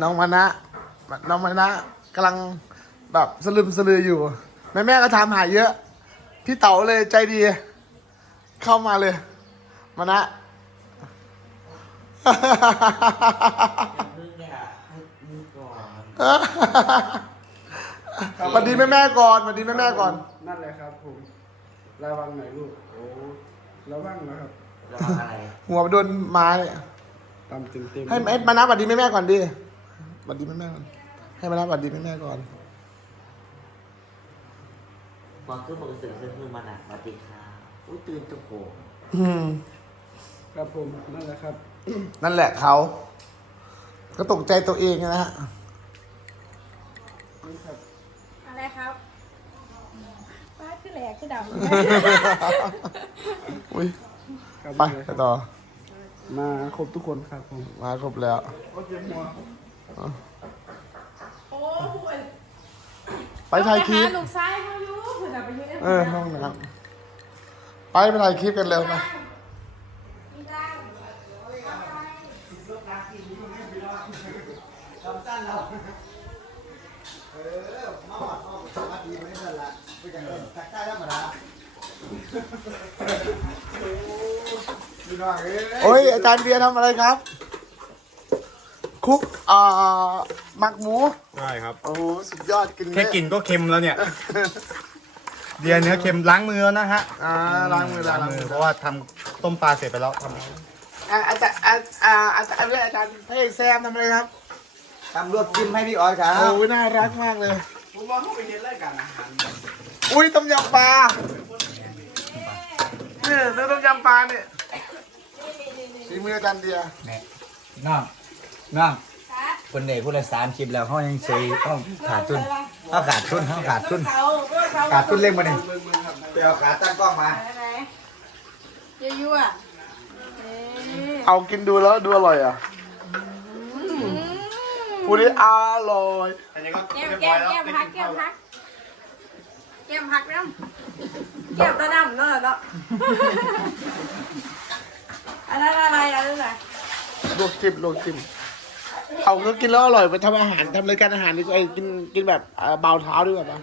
น้องมานะ น้องมานะกำลังแบบสลึมสลืออยู่ แม่แม่ๆก็ถามหาเยอะ พี่เต๋าเลยใจดี เข้ามาเลย มานะมึงเนี่ยให้มึงก่อนสวัสดีแม่แม่ๆก่อนสวัสดีแม่แม่ๆก่อน นั่นแหละครับผม ระวังหน่อยลูก โอ้ ระวังนะครับ ระวังอะไร หัวโดนไม้ ตามเต็มเต็มให้ให้มานะสวัสดีแม่แม่ๆก่อนดิสวัสดีแม่แม่ๆก่อนให้มานะสวัสดีแม่แม่ๆก่อนบอกคือบอกสื่อซึ่งมึงมันอะสวัสดีค่ะอุ้ยตื่นตะโกนอืมครับผมนั่นแหละครับ นั่นแหละเขา ก็ตกใจตัวเองนะฮะนี่ครับอะไรครับป้าคือแหลกคือดำ อุ้ยครับไปไปต่อ มาครบทุกคนครับผมมาครบแล้วโอเคหัวโอ้ยไปถ่ายคลิปลูกซ้ายเขาอยู่เผื่อไปยืนเออห้องน้ำไปไปถ่ายคลิปกันเร็วไป มีตังค์โอ้ยอาจารย์เบียร์ทำอะไรครับ คุกอ่าหมักหมู ใช่ครับ โอ้โหสุดยอดกินแค่กลิ่นก็เค็มแล้วเนี่ย เดียเนื้อเค็มล้างมือแล้วนะฮะอ่าล้างมือล้างล้างมืมืออเพราะว่าทำต้มปลาเสร็จไปแล้วทำอ่าอาจารย์อ่าอ่าอาจารย์อาจารย์เพ่แซมทำอะไรครับทำลวกจิ้มให้พี่ออยครับ โอ้ยน่ารักมากเลย ผมว่าเขาไปเห็นรายการอาหารอุ้ยต้มยำปลาเนี่ยเนื้อต้มยำปลาเนี่ย ฝีมืออาจารย์เบียร์น้องน้องคนเด็กผู้ละสามคลิปแล้วเขายังเซยต้องขาดทุนเขาขาดทุนเขาขาดทุนเขาเขาขาดทุนเร่งมาหนึ่งไปเอาขาตั้งกล้องมาอะไรยั่วๆเอ๊ะเอากินดูแล้วดูอร่อยอะพูดได้อร่อยอันนี้ก็แก้มเรียบแก้ร้อยมแล้วแก้มพักแก้มพักแก้มพักน้ำแก้มตาดำเนาะเนาะ อันนั้นอะไรอันนั้นอะไรลวกจิ้มลวกจิ้มเอาก็กินแล้วอร่อยไปทำอาหารทำรายการอาหารดีกว่าไอ้กินกินแบบเอ่อเบาเท้าดีกว่าปะ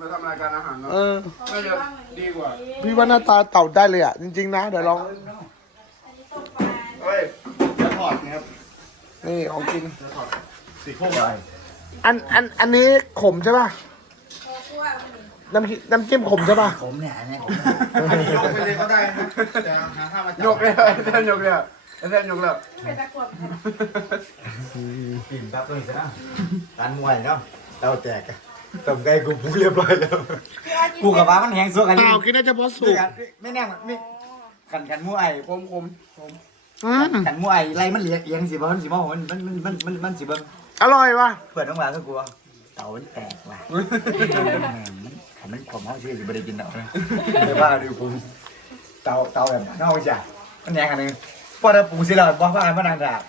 มาทำรายการอาหารเนาะเออ น่าจะดีกว่า พี่ว่าหน้าตาเต่าได้เลยอะ จริง ๆ นะ เดี๋ยวลอง เฮ้ยจะถอดนะครับนี่ของกิน สีโค้งอะไรอันอันอันนี้ขมใช่ป่ะโอ้กลัวมันนี่ น้ำพริกน้ำจิ้มขมใช่ป่ะ ผมเนี่ยอันเนี้ยอันนี้ยกไปเลยก็ได้นะแต่หาท่ามาจับยกเลยเส้นยกเลยเส้นยกเลยเป็นตะกรวดกินครับตัวนี้ซะนะการมวยเนาะเต้าแตกอะต้มไก่กูพูเรียบร้อยแล้วกูกับบ้ามันแหงสัวกันเปล่ากินได้เฉพาะสุด้วกยกันไม่แน่มันไม่กันกันมวยคมคมคมอืมกันมวยไรมันเหลียเอียงสิบ่มันสิบ่มันมันมันมันมันสิเบิ่งอร่อยว่ะเพื่อนน้องหลานก็กลัว เตามันแตกว่ะมันขันมันความเขาชื่อสิบ่ได้กินเตาเลยเดี๋ยวว่าดูผมเตาเตาแบบนอกจากมันแหงอันนึงพอเราปูสิเราบ่ว่ามันนางดาบ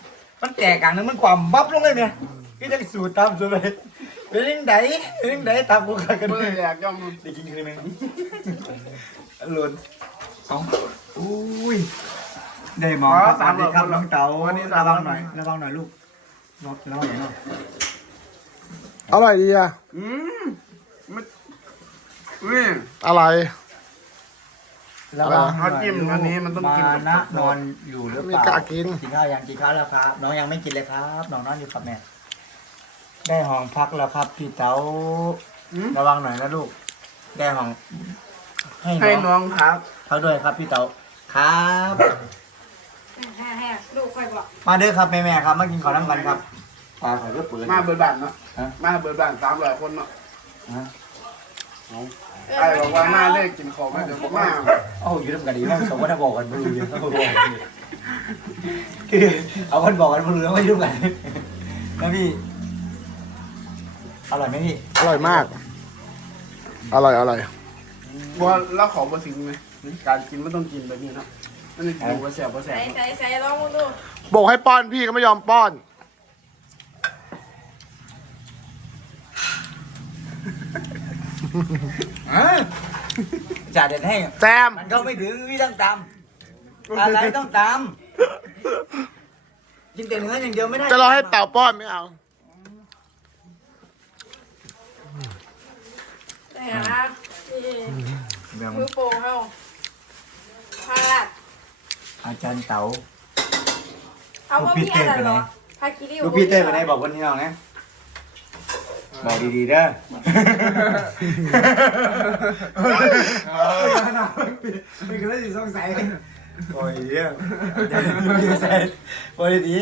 มันแตกกลางนึงมันความบับลงเลยเนี่ยก็จะสูตรตามสูตรเลยเป็นยังไงเป็นยังไงตามกูกันเลยอยากย่อมได้กินคืนนึงหล่นสองอุ้ยได้หมอสวัสดีครับน้องเต๋าวันนี้ระวังหน่อยระวังหน่อยลูกระวังหน่อย อร่อยดีอะอืมไม่อุ้ยอะไรระวังเขาจิ้มอันนี้มันต้องกินกับนะนอนอยู่หรือเปไม่ล่ากล้ากิน กินข้าวยังกินข้าวแล้วครับ น้องยังไม่กินเลยครับ น้องนอนอยู่ครับแม่ได้ห้องพักแล้วครับพี่เต๋าระวังหน่อยนะลูก ได้ห้องให้ให้น้น้ององครับ เขาด้วยครับพี่เต๋าครับแฮ่แฮ่ลูกคอยบอก มาเด้อครับแม่แม่ๆครับมากินข้าวน้ำกันครับ ปลาขอยก็เปิดมาเบิร์ดบ้านเนาะฮะมาเบิร์ดบ้านสามร้อยคนเนาะฮะไอ้บอกว่ามาเลขกินของมาเดี๋ยวผมมาเอ้าอยู่ด้วยกันดีมากสมมติถ้าบอกกันไม่รู้เรื่องเขาบอกกันคือเอาคนบอกกันไม่รู้เรื่องไม่รู้กันแล้วพี่อร่อยไหมพี่อร่อยมาก อร่อยอร่อยบัวแล้วขอบะสิงไหมการกินไม่ต้องกินแบบนี้เนาะมันจะกินบัวแสบบัวแสใส่บใส่ใส่ลองดูบอกให้ป้อนพี่ก็ไม่ยอมป้อน จ่าเด็ดให้ แซม มันก็ไม่ถึงพี่ต้องตามอะไรต้องตามกินแต่เนื้ออย่างเดียวไม่ได้จะรอให้เต่าป้อนไม่เอาแต่นะนี่แบบมือโป่งเขาพลาดอาจารย์เต๋าเอาว่ามีอะไรเหรอพากิริวลูกพี่เต้ไปไหนบอกคนที่น้องนะ บอกดีๆเด้อมีคนที่สงสัยโอ้ยเยี่ยมสงสัยโอ้ยดี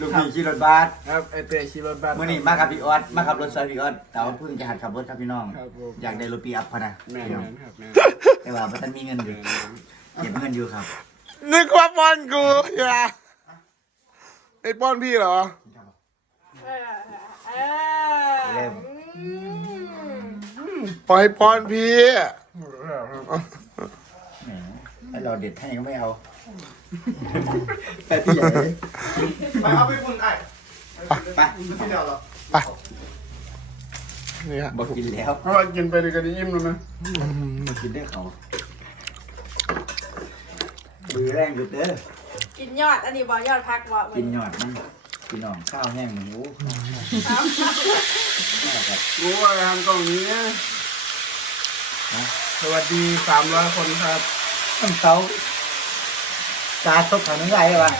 ลูกพี่ขี่รถบัสครับไอเต้ขี่รถบัสมื่อนี้มากับพี่ออสมาขับรถซอยพี่ออสแต่ว่าเพิ่งจะหัดขับรถครับพี่น้องครับผมอยากได้รถปีอัพพะนะแม่พี่น้องนครับแม่นแต่ว่าไม่ทันมีเงินอยู่เก็บเงินอยู่ครับ นึกว่าป้อนกูอย่าไอ้ป้อนพี่เหรอ เออเออเริ่มอืมปล่อยให้ป้อนพี่แหมให้เราเด็ดให้ก็ไม่เอา ไปพี่ใหญ่ไปเอาไปฝุ่นไอ้ไปที่เดียวเหรอนี่ฮะบอกกินแล้วเพราะว่ากินไปเลยก็ได้ยิ้มแล้วนะมากินได้เขาบือแรงสุดเด้อกินยอดอันนี้บอกยอดพักบอกกินยอดมัน พี่น้องข้าวแห้งหมูครับรู้ว่าทำตรงนี้สวัสดีสามร้อยคนครับต้องเตาตาตกทางนั้นไรวะ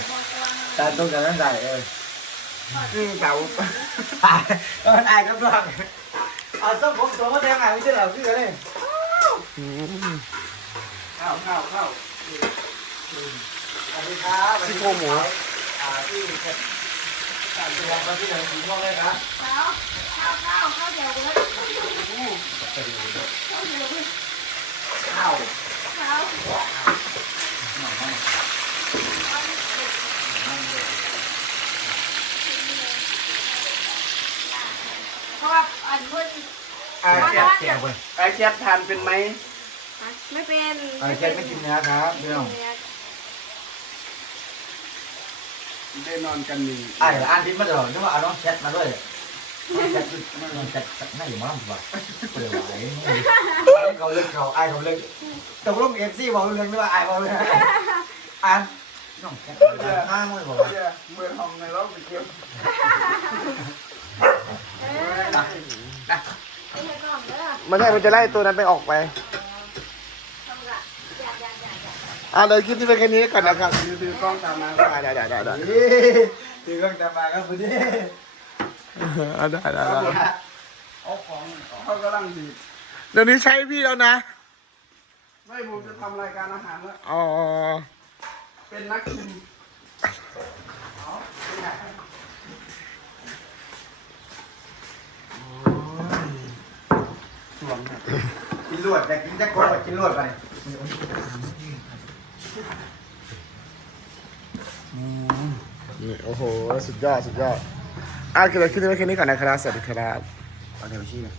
ตาตกทางนั้นไรเอออืมเต่าตายเออตายครับน้องเอาส้มผมตัวมาแทงไงไม่ใช่เหรอพี่เลยข้าวข้าวข้าวสวัสดีครับซี่โครงหมูอ่าที่ การตัวมาที่ไหนสีม่วงเลยครับข้าวข้าวข้าวข้าวเดียวเลยข้าวข้าวเพราะว่าอันนู้นไอแคทแก่เว้ยไอแคททานเป็นไหมไม่เป็นไอ้แก่ไม่กินเนื้อครับพี่น้อง ได้นอนกันนี่ไอ้อ่านดินมาเดี๋ยวนึกว่าเอาน้องแชทมาด้วยน้องแชทน้องแชทน่าอยู่มั้งวะเปลี่ยนไหวเขาเลิกเขาไอ้เขาเลิกแต่ว่าเอฟซีบอกเรื่องด้วยไอ้บอกเลยอ่านน้องแชทห้างไม่บอกเดี๋ยวเมื่อทำในรอบไปเก็บเออไม่ใช่ก่อนเด้อไม่ใช่มันจะไล่ตัวนั้นไปออกไป ทำละอย่าอย่าอย่า อย่าอะเดี๋ยวคลิปที่เป็นแค่นี้ก่อนนะครับถือถือกล้องตามมาได้ได้ได้ได้ได้ถือกล้องจะมาครับคุณดิอะได้ได้ได้เอาของเขากำลังดีเดี๋ยวนี้ใช้พี่แล้วนะ ไม่ผมจะทำรายการอาหารแล้วอ๋อเป็นนักชิมกินลวดแต่กินจะกดกินลวดไป นี่โอ้โห สุดยอด สุดยอดอะเดี๋ยวคลิปนี้ไว้แค่นี้ก่อนนะครับ สวัสดีครับเอาเดี๋ยวชี้นะ